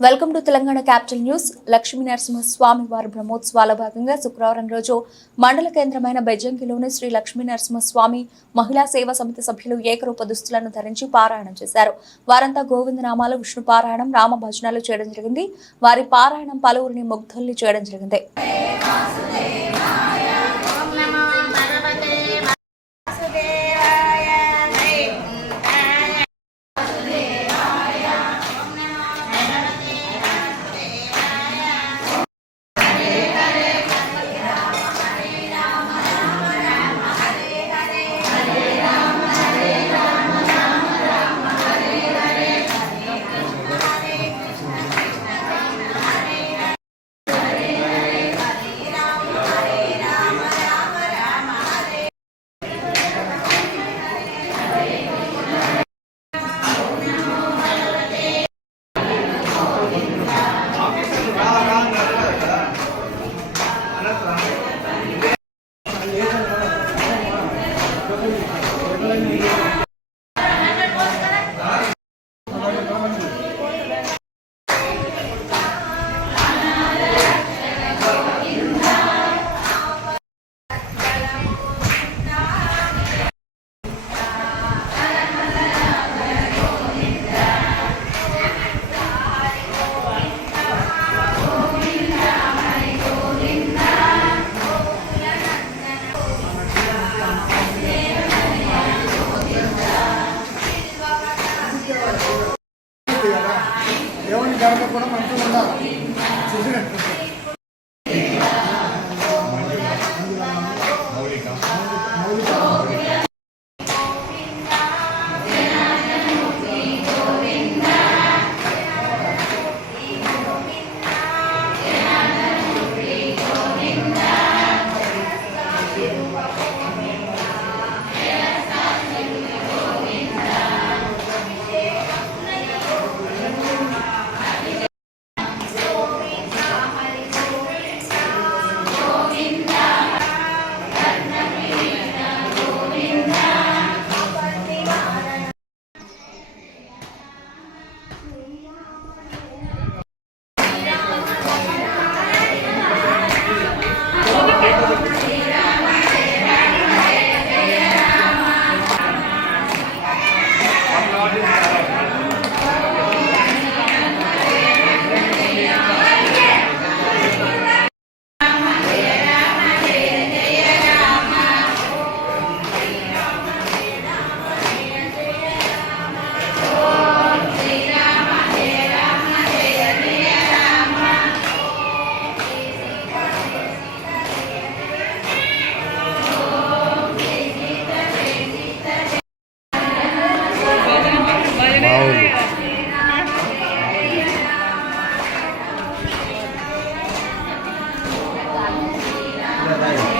Welcome to Telangana capital news. Lakshmi Narasimhaswamy వారి బ్రహ్మోత్సవాల భాగంగా శుక్రవారం రోజు మండల కేంద్రమైన బెజ్జంకిలోని శ్రీ లక్ష్మీ నరసింహస్వామి మహిళా సేవా సమితి సభ్యులు ఏకరూప దుస్తులను ధరించి పారాయణం చేశారు. వారంతా గోవిందనామాలు, విష్ణు పారాయణం, రామ భజనాలు చేయడం జరిగింది. వారి పారాయణం పలువురిని ముగ్ధుల్ని చేయడం జరిగింది. దేవుని గడప కూడా మంచిగా ఉండాలి. Right.